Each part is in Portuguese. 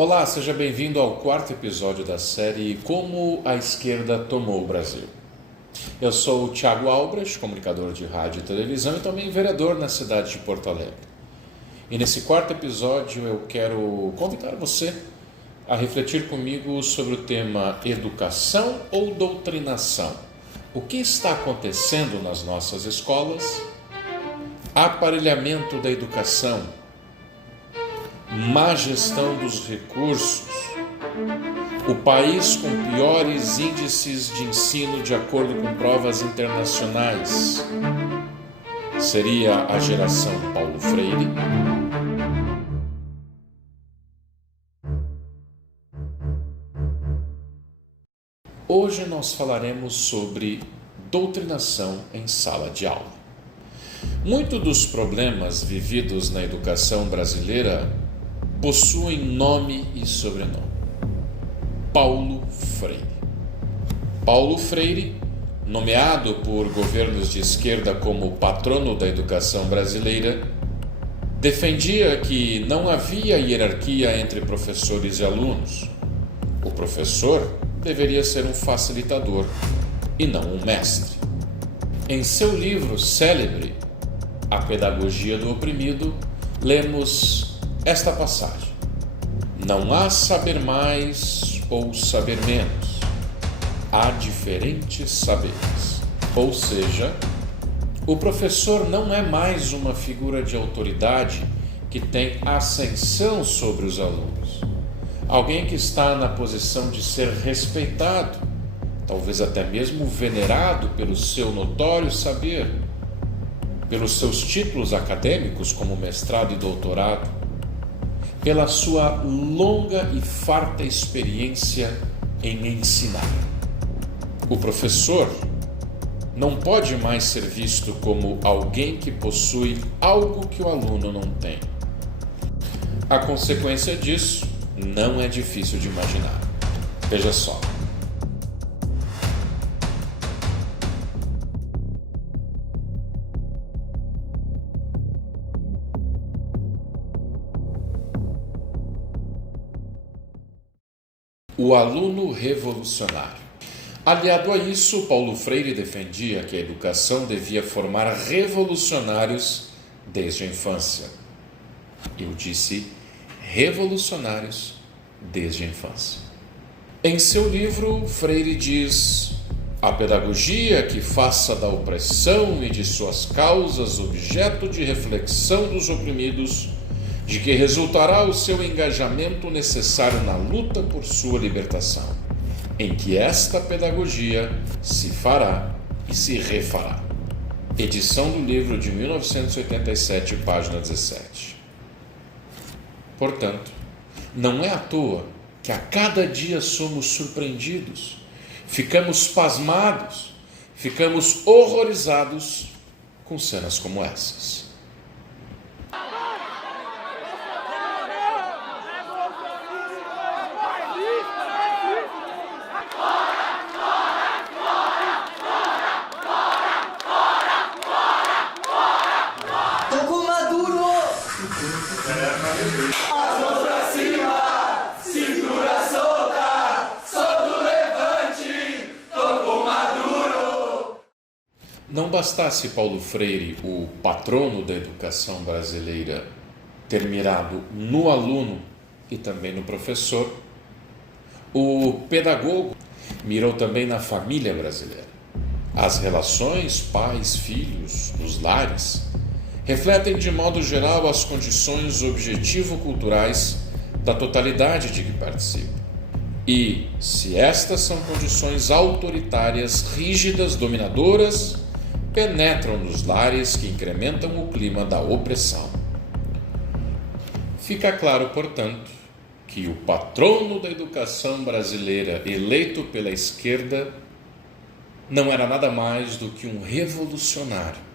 Olá, seja bem-vindo ao quarto episódio da série Como a Esquerda Tomou o Brasil. Eu sou o Thiago Albrecht, comunicador de rádio e televisão e também vereador na cidade de Porto Alegre. E nesse quarto episódio eu quero convidar você a refletir comigo sobre o tema educação ou doutrinação. O que está acontecendo nas nossas escolas? Aparelhamento da educação, má gestão dos recursos, o país com piores índices de ensino de acordo com provas internacionais. Seria a geração Paulo Freire? Hoje nós falaremos sobre doutrinação em sala de aula. Muitos dos problemas vividos na educação brasileira possuem nome e sobrenome. Paulo Freire. Paulo Freire, nomeado por governos de esquerda como patrono da educação brasileira, defendia que não havia hierarquia entre professores e alunos. O professor deveria ser um facilitador e não um mestre. Em seu livro célebre, A Pedagogia do Oprimido, lemos esta passagem: não há saber mais ou saber menos, há diferentes saberes. Ou seja, o professor não é mais uma figura de autoridade que tem ascensão sobre os alunos, alguém que está na posição de ser respeitado, talvez até mesmo venerado pelo seu notório saber, pelos seus títulos acadêmicos como mestrado e doutorado, pela sua longa e farta experiência em ensinar. O professor não pode mais ser visto como alguém que possui algo que o aluno não tem. A consequência disso não é difícil de imaginar. Veja só. O aluno revolucionário. Aliado a isso, Paulo Freire defendia que a educação devia formar revolucionários desde a infância. Eu disse revolucionários desde a infância. Em seu livro, Freire diz: a pedagogia que faça da opressão e de suas causas objeto de reflexão dos oprimidos, de que resultará o seu engajamento necessário na luta por sua libertação, em que esta pedagogia se fará e se refará. Edição do livro de 1987, página 17. Portanto, não é à toa que a cada dia somos surpreendidos, ficamos pasmados, ficamos horrorizados com cenas como essas. Não bastasse Paulo Freire, o patrono da educação brasileira, ter mirado no aluno e também no professor, o pedagogo mirou também na família brasileira. As relações pais-filhos nos lares refletem de modo geral as condições objetivo-culturais da totalidade de que participa. E, se estas são condições autoritárias, rígidas, dominadoras, penetram nos lares que incrementam o clima da opressão. Fica claro, portanto, que o patrono da educação brasileira eleito pela esquerda não era nada mais do que um revolucionário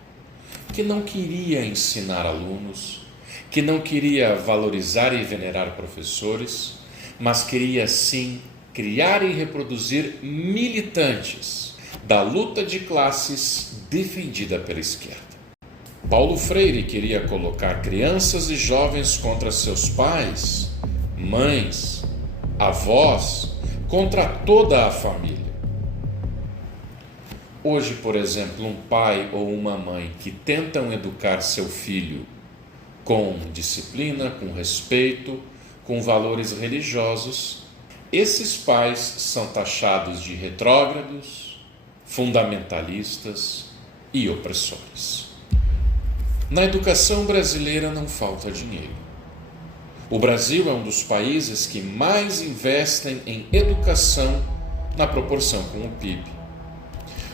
que não queria ensinar alunos, que não queria valorizar e venerar professores, mas queria sim criar e reproduzir militantes da luta de classes defendida pela esquerda. Paulo Freire queria colocar crianças e jovens contra seus pais, mães, avós, contra toda a família. Hoje, por exemplo, um pai ou uma mãe que tentam educar seu filho com disciplina, com respeito, com valores religiosos, esses pais são taxados de retrógrados, fundamentalistas e opressores. Na educação brasileira não falta dinheiro. O Brasil é um dos países que mais investem em educação na proporção com o PIB.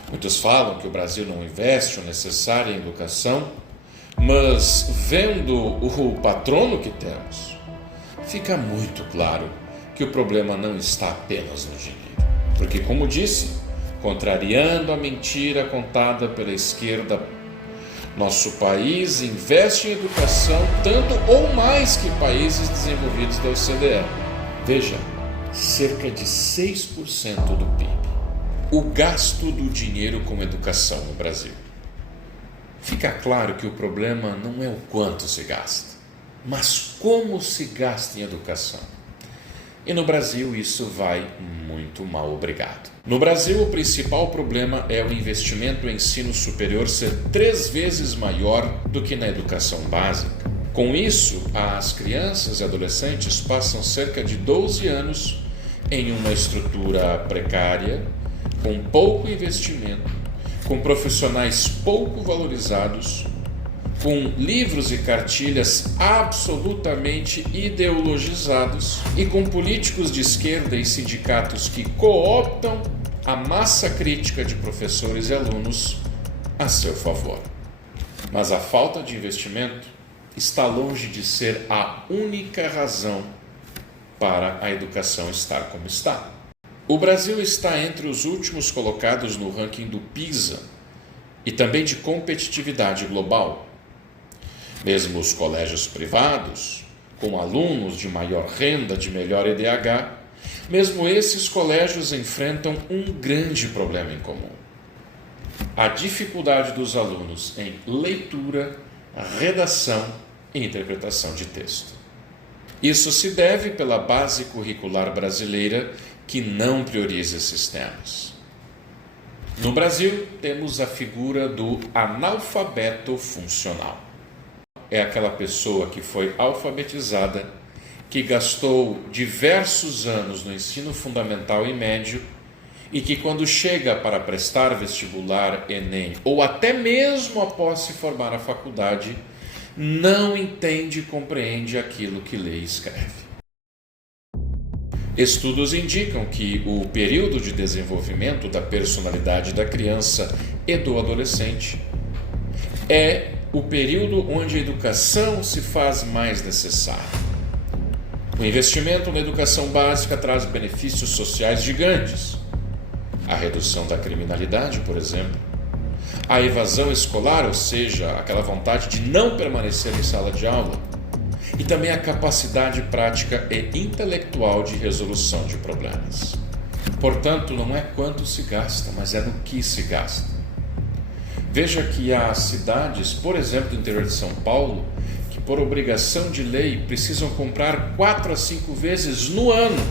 Muitos falam que o Brasil não investe o necessário em educação, mas vendo o patrono que temos, fica muito claro que o problema não está apenas no dinheiro. Porque, como disse, contrariando a mentira contada pela esquerda, nosso país investe em educação tanto ou mais que países desenvolvidos da OCDE. Veja, cerca de 6% do PIB. O gasto do dinheiro com educação no Brasil. Fica claro que o problema não é o quanto se gasta, mas como se gasta em educação. E no Brasil isso vai muito mal, obrigado. No Brasil, o principal problema é o investimento no ensino superior ser 3 vezes maior do que na educação básica. Com isso, as crianças e adolescentes passam cerca de 12 anos em uma estrutura precária, com pouco investimento, com profissionais pouco valorizados, com livros e cartilhas absolutamente ideologizados e com políticos de esquerda e sindicatos que cooptam a massa crítica de professores e alunos a seu favor. Mas a falta de investimento está longe de ser a única razão para a educação estar como está. O Brasil está entre os últimos colocados no ranking do PISA e também de competitividade global. Mesmo os colégios privados, com alunos de maior renda, de melhor EDH, mesmo esses colégios enfrentam um grande problema em comum: a dificuldade dos alunos em leitura, redação e interpretação de texto. Isso se deve pela base curricular brasileira, que não prioriza esses temas. No Brasil, temos a figura do analfabeto funcional. É aquela pessoa que foi alfabetizada, que gastou diversos anos no ensino fundamental e médio e que, quando chega para prestar vestibular, Enem, ou até mesmo após se formar na faculdade, não entende e compreende aquilo que lê e escreve. Estudos indicam que o período de desenvolvimento da personalidade da criança e do adolescente é o período onde a educação se faz mais necessária. O investimento na educação básica traz benefícios sociais gigantes. A redução da criminalidade, por exemplo. A evasão escolar, ou seja, aquela vontade de não permanecer em sala de aula. E também a capacidade prática e intelectual de resolução de problemas. Portanto, não é quanto se gasta, mas é no que se gasta. Veja que há cidades, por exemplo, do interior de São Paulo, que por obrigação de lei precisam comprar 4 a 5 vezes no ano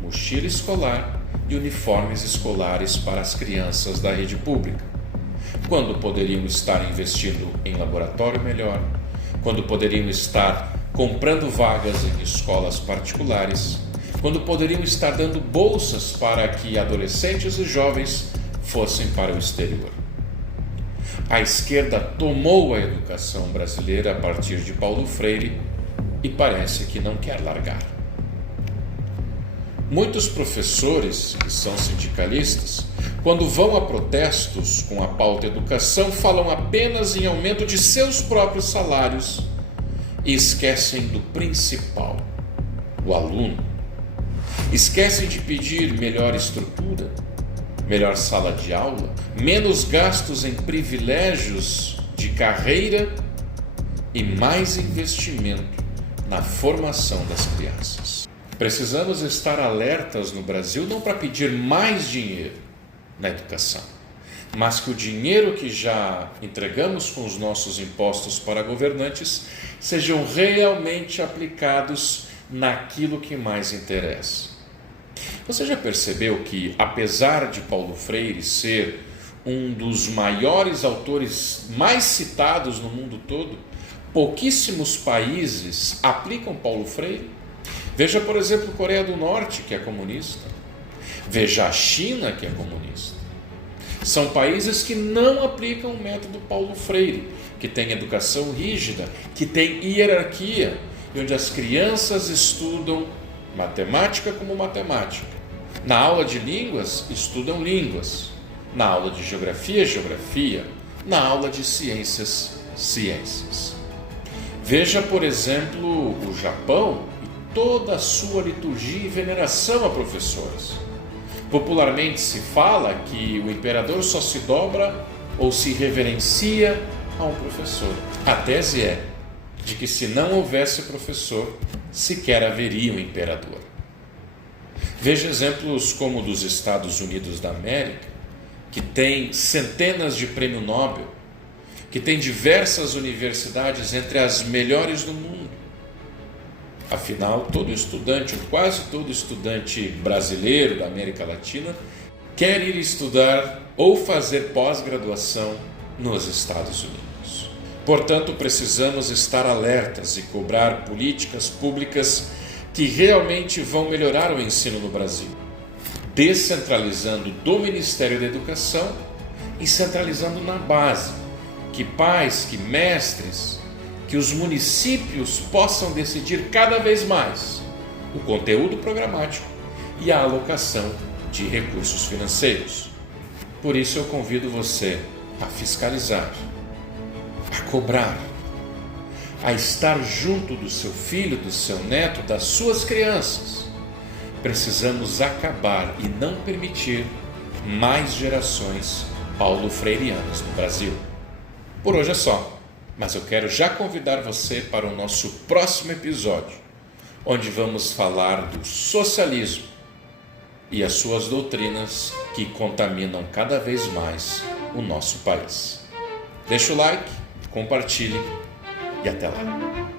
mochila escolar e uniformes escolares para as crianças da rede pública, quando poderiam estar investindo em laboratório melhor, quando poderiam estar comprando vagas em escolas particulares, quando poderiam estar dando bolsas para que adolescentes e jovens fossem para o exterior. A esquerda tomou a educação brasileira a partir de Paulo Freire e parece que não quer largar. Muitos professores que são sindicalistas, quando vão a protestos com a pauta educação, falam apenas em aumento de seus próprios salários e esquecem do principal, o aluno. Esquecem de pedir melhor estrutura, melhor sala de aula, menos gastos em privilégios de carreira e mais investimento na formação das crianças. Precisamos estar alertas no Brasil não para pedir mais dinheiro na educação, mas que o dinheiro que já entregamos com os nossos impostos para governantes sejam realmente aplicados naquilo que mais interessa. Você já percebeu que, apesar de Paulo Freire ser um dos maiores autores mais citados no mundo todo, pouquíssimos países aplicam Paulo Freire? Veja, por exemplo, Coreia do Norte, que é comunista. Veja a China, que é comunista. São países que não aplicam o método Paulo Freire, que tem educação rígida, que tem hierarquia, e onde as crianças estudam matemática como matemática. Na aula de línguas, estudam línguas. Na aula de geografia, geografia. Na aula de ciências, ciências. Veja, por exemplo, o Japão e toda a sua liturgia e veneração a professores. Popularmente se fala que o imperador só se dobra ou se reverencia a um professor. A tese é de que se não houvesse professor, sequer haveria um imperador. Veja exemplos como o dos Estados Unidos da América, que tem centenas de prêmio Nobel, que tem diversas universidades entre as melhores do mundo. Afinal, todo estudante, ou quase todo estudante brasileiro da América Latina, quer ir estudar ou fazer pós-graduação nos Estados Unidos. Portanto, precisamos estar alertas e cobrar políticas públicas que realmente vão melhorar o ensino no Brasil, descentralizando do Ministério da Educação e centralizando na base, que pais, que mestres, que os municípios possam decidir cada vez mais o conteúdo programático e a alocação de recursos financeiros. Por isso eu convido você a fiscalizar, a cobrar, a estar junto do seu filho, do seu neto, das suas crianças. Precisamos acabar e não permitir mais gerações paulo-freireanas no Brasil. Por hoje é só, mas eu quero já convidar você para o nosso próximo episódio, onde vamos falar do socialismo e as suas doutrinas que contaminam cada vez mais o nosso país. Deixa o like, compartilhe e até lá.